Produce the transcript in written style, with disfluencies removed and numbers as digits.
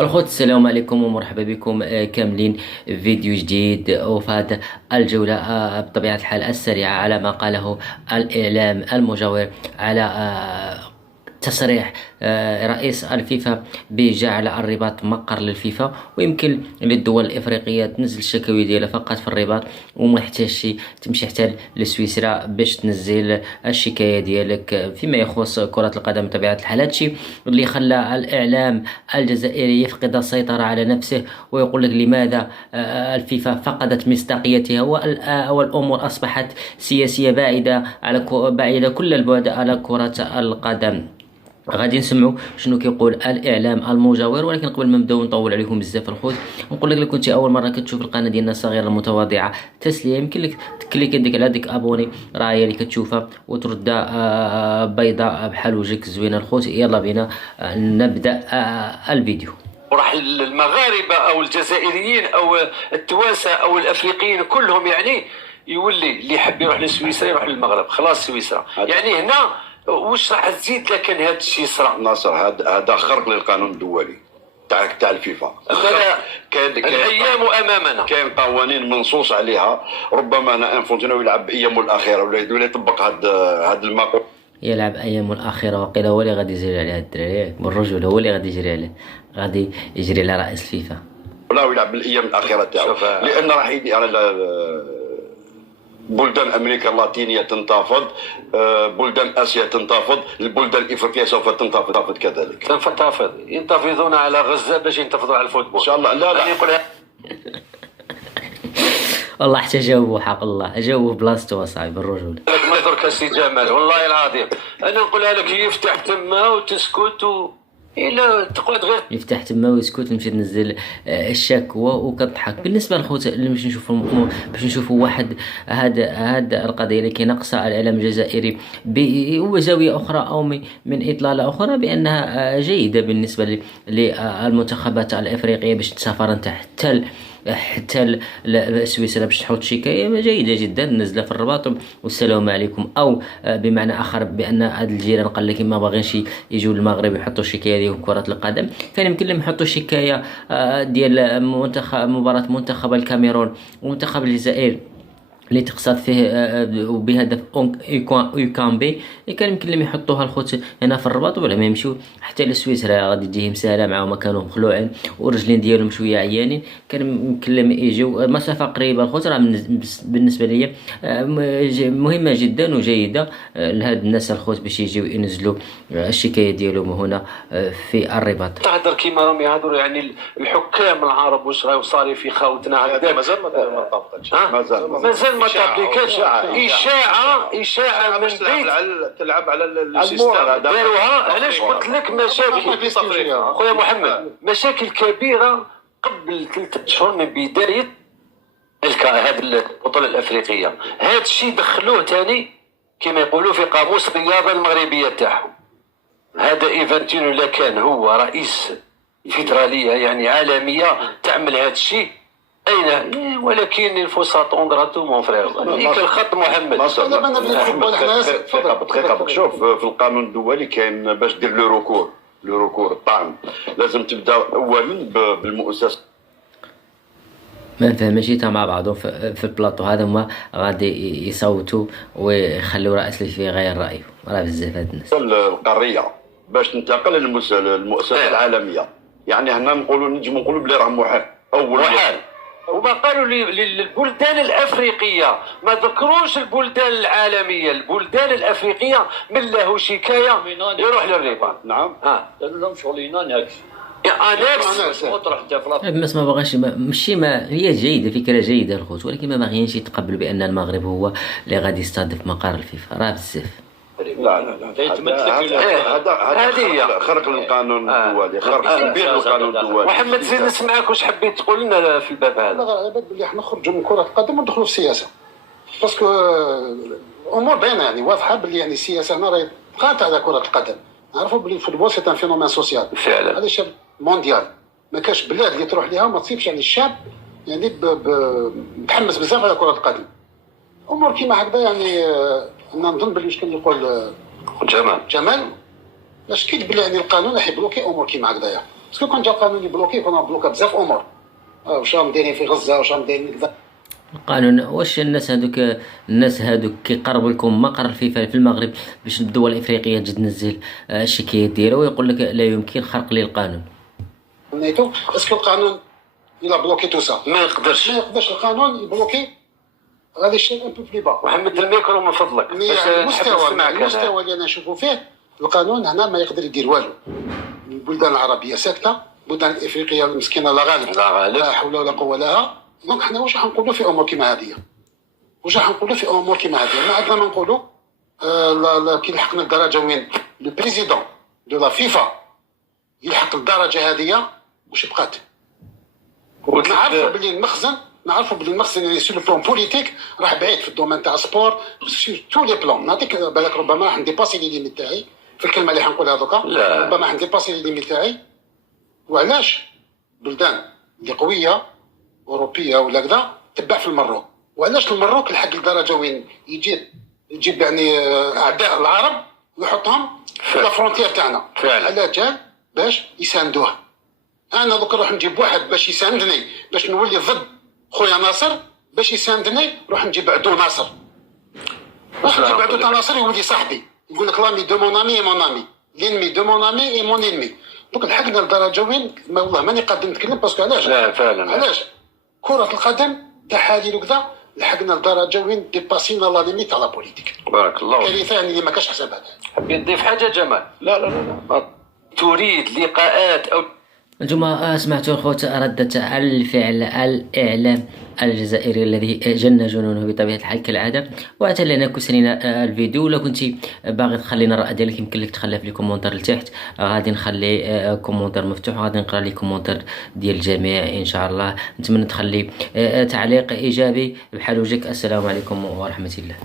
الخوت السلام عليكم ومرحبا بكم كاملين فيديو جديد. وفي هذا الجولة بطبيعة الحال السريعة على ما قاله الإعلام المجاور على تصريح رئيس الفيفا بجعل الرباط مقر للفيفا، ويمكن للدول الافريقيه تنزل الشكاوي ديالها فقط في الرباط وما يحتاجش تمشي حتى لسويسرا باش تنزل الشكايه ديالك فيما يخص كره القدم. بطبيعه الحال هادشي اللي خلى الاعلام الجزائري يفقد السيطره على نفسه ويقول لك لماذا الفيفا فقدت مصداقيتها والامور اصبحت سياسيه بعيده كل البعد على كره القدم. غادي نسمعوا شنو كيقول الاعلام المجاور، ولكن قبل ما نبداو نطول عليكم بزاف الخوت نقول لك كنتي اول مره كتشوف القناه ديالنا الصغيره المتواضعه تسليه، يمكن لك تكليك يديك على ديك ابوني راه هي اللي كتشوفها وترد بيضاء بحال وجهك زوينه الخوت. يلا بينا نبدا الفيديو. وراح المغاربه او الجزائريين او التوانسه او الافريقيين كلهم يعني يولي اللي يحب يروح لسويسرا يروح للمغرب، خلاص سويسرا يعني هنا. واش راح تزيد لكن هذا الشيء صرا ناصر؟ هذا خرق للقانون الدولي تاع الفيفا. كان الايام امامنا، كاين قوانين منصوص عليها. ربما انا انفونتينو يلعب ايامه الاخيره ولا يطبق هذا المقول، يلعب ايامه الاخيره وقيل هو اللي غادي يجري عليه الدراري بالرجل، هو اللي غادي يجري عليه، غادي يجري على رئيس الفيفا لا يلعب الايام الاخيره تاعو، لان راح يجي على بلدان امريكا اللاتينيه تنتفض، بلدان اسيا تنتفض، البلدان الافريقيه سوف تنتفض كذلك. تنتفض، ينتفضون على غزه باش ينتفضوا على الفوتبول ان شاء الله. لا والله حتى جاوبوا، حق الله جاوبوا بلاصتو صاحبي بالرجل. لك ما درك سي جمال والله العظيم انا نقولها لك، يفتح تما وتسكت إلا تقعد غير يفتح تما ويسكت ويمشي تنزل الشكوى وكتضحك. بالنسبه للخوت اللي باش نشوفوا واحد هذا القضيه اللي كيناقصها الاعلام الجزائري بزاويه اخرى او من اطلاله اخرى بانها جيده بالنسبه للمنتخبات الافريقيه باش تسافر انت حتى سويسرا باش تحط شكايه جيده جدا نزله في الرباط والسلام عليكم، او بمعنى اخر بان هاد الجيران قال لك ما باغينش يجوا للمغرب يحطوا الشكايه ديالهم كره القدم، فيمكن لهم يحطوا شكايه ديال مباراه منتخب الكاميرون ومنتخب الجزائر اللي تقصد فيه بهدف يوكامبي، كان يمكن لهم يحطوها الخوت هنا في الرباط ولا ما يمشيو حتى لسويسرا غادي تجيهم سهله معاهم، كانوا مخلوعين ورجلين ديالهم شويه عيانين، كان يمكن لهم يجيو مسافه قريبه الخوت. راه بالنسبه لي مهمه جدا وجيده لهاد الناس الخوت باش يجيو ينزلوا الشكايه ديالهم هنا في الرباط. تهضر كيما راهم يهضروا يعني الحكام العرب واش راهو صاري في خاوتنا هكذا مازال ما طبقتش، مازال ما تابليكاش. اشاعه من بيت تلعب على السيستم داروها. علاش قلت لك مشاكل خويا محمد، مشاكل كبيره قبل 3 أشهر من بدايه هذه البطوله الافريقيه. هذا الشيء دخلوه ثاني كما يقولوا في قاموس الرياضه المغربيه تاعهم. هذا ايفانتينو لا كان هو رئيس فيدراليه يعني عالميه تعمل هذا الشيء اين، ولكن الفو طوندرا تو مون فرير هيك الخط محمد. دقيقه شوف في القانون الدولي كاين باش دير لو ريكور الطعن لازم تبدا اولا بالمؤسسه. ما فهمش حتى مع بعضهم في البلاطو هذا هما غادي يصوتوا ويخلوا رئيس الفيفا يغير رايه. راه بزاف هاد الناس القاريه باش تنتقل للمؤسسه العالميه، يعني هنا نجمو نقولوا بلي راه محال محال. وما قالوا للبلدان الافريقيه، ما ذكروش البلدان العالميه، البلدان الافريقيه من له شكايه يروح للرباط. نعم قالوا لهم شغلينا ناكس وتروح انت في الناس ما باغاش ماشي ما هي جيده، فكره جيده الخوت، ولكن ما باغيينش يتقبلوا بان المغرب هو اللي غادي يستضيف مقر الفيفا. راه بزاف لا هذا خرق للقانون الدولي، خرق كبير للقانون الدولي. محمد زيد نسمعك واش حبيت تقول لنا في الباب هذا؟ لا على بالك بلي احنا نخرجوا من كره القدم وندخلوا في السياسه، باسكو الامور باينه يعني واضحه بلي يعني السياسه هنا راهي قاطعه على كره القدم. نعرفوا بلي الفوتبول سي ان فينومين سوسيال فعلا، هذا شيء مونديال، ما كاش بلاد اللي تروح ليها وما تصيبش يعني الشعب يعني متحمس بزاف على كره القدم. امور كيما هكذا يعني انا نظن بلي شكون يقول جمال باش كيد بلي يعني القانون راح يبلوكي امور كيما هكذايا. باسكو كون جا قانون يبلوكي كنا بلوكا بزاف امور. واش راهم دايرين في غزه، واش راهم دايرين كذا. القانون واش الناس هادوك كيقربوا لكم مقر الفيفا في المغرب باش الدول الافريقيه تجي تنزل الشكايات ديالها ويقول لك لا يمكن خرق للقانون. نيتو اسكو القانون الى بلوكي تو سا ما يقدرش القانون يبلوكي غادي الشيء ان بو بلي با. محمد الميكرو من فضلك المستوى اللي انا نشوفو فيه القانون هنا ما يقدر يدير والو. البلدان العربيه ساكته، البلدان الافريقيه المسكينه لا غالب لا حول ولا قوه لها. دونك حنا واش راح نقولوا في امور كيما هذه؟ واش راح نقولوا في امور كيما هذه؟ ما عندنا ما نقولوا. كي لحقنا الدرجه وين لو بريزيدون دو لا فيفا يلحق الدرجه هذه واش بقات؟ نعرفوا بلي المخزن يعني سو لو بلان بوليتيك راح بعيد في الدومين تاع سبور سور تو لي بلان. نعطيك بالك ربما راح نديباسي لي ليميت تاعي في الكلمه اللي حنقولها دوكا، ربما راح نديباسي لي ليميت تاعي. وعلاش بلدان اللي قويه اوروبيه ولا كذا تبع في المروك؟ وعلاش المروك لحق الدرجه وين يجيب يعني اعداء العرب ويحطهم في لا فرونتيير تاعنا؟ على جال باش يساندوه. انا دوك نروح نجيب واحد باش يساندني باش نولي ضد خويا ناصر، باش يساندني نروح نجيب عدو ناصر، نروح نجيب عدو تاع ناصر يولي صاحبي، يقول لك لامي دو مون امي مون امي، لينمي دو مون امي اي مون انمي. دوك لحقنا لدرجه وين ما والله ماني قادر نتكلم باسكو علاش؟ لا فعلا علاش كره القدم تحاليل وكذا لحقنا لدرجه وين ديباسينا لا ليميت تاع لا بوليتيك. بارك الله فيك. كارثه يعني اللي ما كاش حسابها. حبيت تضيف حاجه جمال؟ لا لا لا تريد لقاءات او انتم سمعتوا الخوت ردت على الفعل الاعلام الجزائري الذي جن جنونه بطبيعه الحال كالعاده. واعتلنا كسرنا الفيديو. ولا كنتي باغي تخلينا الراي ديالك يمكن لك تخليها في الكومونتير لتحت، غادي نخلي كومونتير مفتوح وغادي نقرا لي كومونتير ديال الجميع ان شاء الله. نتمنى تخلي تعليق ايجابي بحال وجهك. السلام عليكم ورحمه الله.